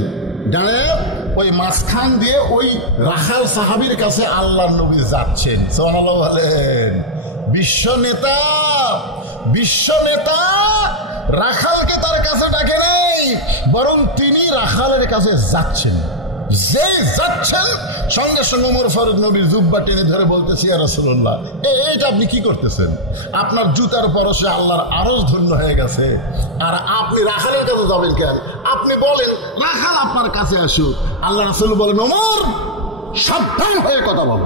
দাঁড়ায় ওই মাঝখান দিয়ে ওই রাখাল সাহাবীর কাছে আল্লাহর নবী যাচ্ছেন। সুবহানাল্লাহ বলেন। বিশ্ব নেতা রাখালকে তার কাছে ডাকে নাই, বরং তিনি রাখালের কাছে যাচ্ছেন। যেই যাচ্ছেন সঙ্গে সঙ্গে ওমর ফারুক নবীর জুব্বা টেনে ধরে বলতেছি, ইয়া রাসূলুল্লাহ, এইটা আপনি কি করতেছেন? আপনার জুতার পরশে আল্লাহর আরশ ধন্য হয়ে গেছে, আর আপনি রাখালের কাছে যাবেন কেন? আপনি বলেন রাখাল আপনার কাছে আসুক। আল্লাহ রাসূল বলেন, ওমর সাবধান হয়ে কথা বলো।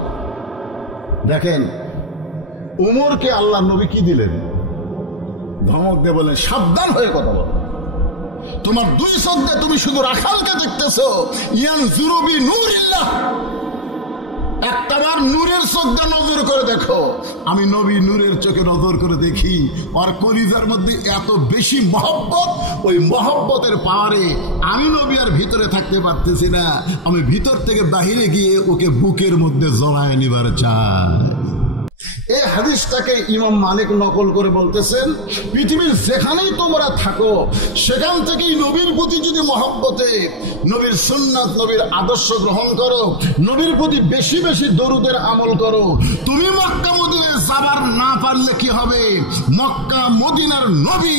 দেখেন ওমরকে আল্লাহ নবী কি দিলেন? ধমক দিয়ে বলেন, সাবধান হয়ে কথা বলো। তোমার 2 চোখ দিয়ে তুমি শুধু রাখালকে দেখতেছো। ইয়ানজুরু বিনূরিল্লাহ, একটাবার নূরের চোখ দিয়ে নজর করে দেখো। আমি নবী নূরের চোখে নজর করে দেখি, আর কলিজার মধ্যে এত বেশি মহব্বত, ওই মহব্বতের পাওয়ারে আমি নবী আর ভিতরে থাকতে পারতেছি না। আমি ভিতর থেকে বাহিরে গিয়ে ওকে বুকের মধ্যে জড়ায় নিবার চাই। এই হাদিসটাকে ইমাম মালিক নকল করে বলতেছেন, পৃথিবীর যেখানেই তোমরা থাকো সেখান থেকেই নবীর প্রতি যদি মহব্বতে নবীর সুন্নাত, নবীর আদর্শ গ্রহণ করো, নবীর প্রতি বেশি বেশি দরুদের আমল করো, তুমি মক্কা মদিনায় যাবার না পারলে কি হবে? মক্কা মদিনার নবী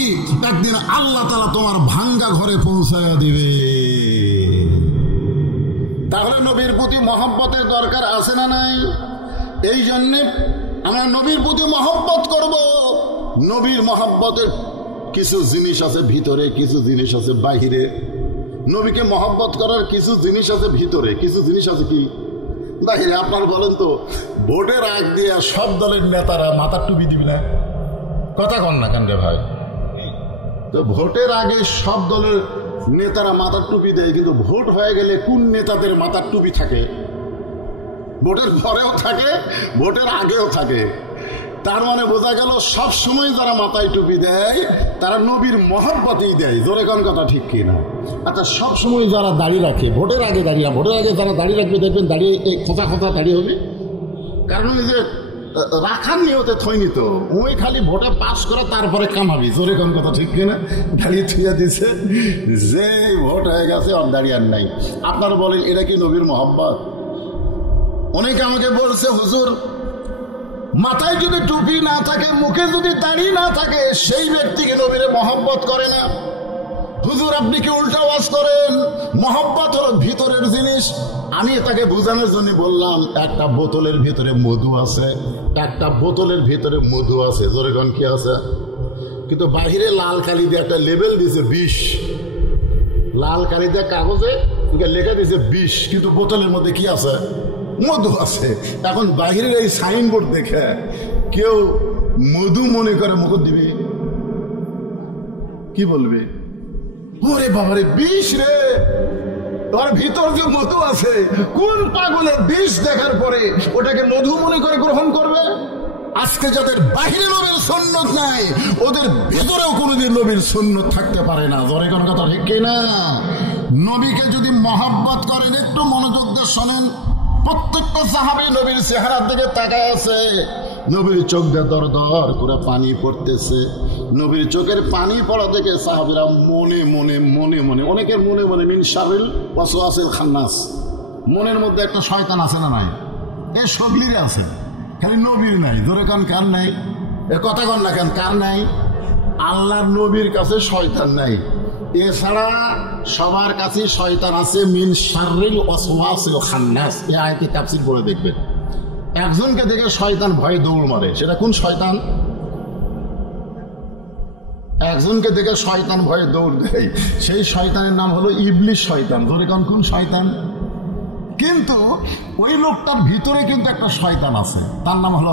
একদিন আল্লাহ তাআলা তোমার ভাঙ্গা ঘরে পৌঁছায়া দিবে। তাহলে নবীর প্রতি মহব্বতের দরকার আছে না নাই? এই জন্যে আমরা নবীর প্রতি মহব্বত করব। নবীর মহব্বতের কিছু জিনিস আছে ভিতরে, কিছু জিনিস আছে বাহিরে। নবীকে মহব্বত করার কিছু জিনিস আছে ভিতরে, কিছু জিনিস আছে কি বাহিরে আপনার বলেন তো, ভোটের আগ দিয়ে সব দলের নেতারা মাথার টুপি দিবে না? কথা কন না কেন রে ভাই? তো ভোটের আগে সব দলের নেতারা মাথার টুপি দেয়, কিন্তু ভোট হয়ে গেলে কোন নেতাদের মাথার টুপি থাকে? ভোটের পরেও থাকে, ভোটের আগেও থাকে। তার মানে বোঝা গেল সব সময় যারা মাথায় টুপি দেয় তারা নবীর মহব্বতেই দেয়। জোরে কোন কথা ঠিক কিনা? আচ্ছা, সব সময় যারা দাড়ি রাখে, ভোটের আগে দাঁড়িয়ে, ভোটের আগে যারা দাড়ি রাখবে দেখবেন দাঁড়িয়ে এই খোঁচা খোঁচা দাঁড়িয়ে হবে, কারণ ওই যে রাখার নিয়তে থইনি তো, ওই খালি ভোটে পাস করে তারপরে কামাবি। জোরে কোন কথা ঠিক কিনা? দাঁড়িয়ে থুইয়া দিছে, যে ভোট হয়ে গেছে আর দাঁড়িয়ে আর নাই। আপনারা বলেন এটা কি নবীর মহব্বত? অনেকে আমাকে বলছে, হুজুর মাথায় যদি টুপি না থাকে, মুখে যদি দাড়ি না থাকে, সেই ব্যক্তিকে নবীরে মহব্বত করে না। হুজুর আপনি কি উল্টা ওয়াজ করেন? মহব্বত হলো ভিতরের জিনিস। আমি তাকে বোঝানোর জন্য বললাম, একটা বোতলের ভিতরে মধু আছে, একটা বোতলের ভিতরে মধু আছে। জোরে কোন কি আছে? কিন্তু বাহিরে লাল কালি দিয়ে একটা লেবেল দিয়েছে 20, লাল কালি দিয়ে কাগজে লেখা দিয়েছে 20, কিন্তু বোতলের মধ্যে কি আছে? মধু আছে। এখন বাহিরের এই সাইনবোর্ড দেখে কেউ মধু মনে করে মুখ দিবে, কি বলবে? ওরে বাবারে, 20 রে, তোর ভিতর যে মধু আছে, কোন পাগলে 20 দেখার পরে ওটাকে মধু মনে করে গ্রহণ করবে? আজকে যাদের বাহিরে নবীর সুন্নত নাই, ওদের ভিতরেও কোনোদিন নবীর সুন্নত থাকতে পারে না। জোরে কোন কথা ঠিক কিনা? নবীকে যদি মহব্বত করেন, একটু মনোযোগ দিয়ে শোনেন। প্রত্যেকটা সাহাবী নবীর চেহারার দিকে তাকায় আছে, নবীর চোখ দিয়ে দর দর করে পানি পড়তেছে। নবীর চোখের পানি পড়া দেখে সাহাবীরা মনে মনে মনে মনে, অনেকের মনে মনে মিন শারিল ওয়াসওয়াসিল খান্নাস, মনের মধ্যে একটা শয়তান আছে না নাই? এ সগলিরে আছে, খালি নবীর নাই। ধরে কান কার নাই? এ কথা কন না কেন, কার নাই? আল্লাহর নবীর কাছে শয়তান নাই, এছাড়া সবার কাছে শয়তান আছে। মিন শারিল ওয়াসওয়াসিল খান্নাস, এই আয়াতে তাফসীর করে দেখবেন। একজনকে দেখে শয়তান ভয়ে দৌড় মারে, সেটা কোন শয়তান? একজনকে দেখে শয়তান ভয়ে দৌড় দেয়, সেই শয়তানের নাম হলো ইবলিস শয়তান। ধরে কোন শয়তান? কিন্তু ওই লোকটার ভিতরে কিন্তু একটা শয়তান আছে, তার নাম হলো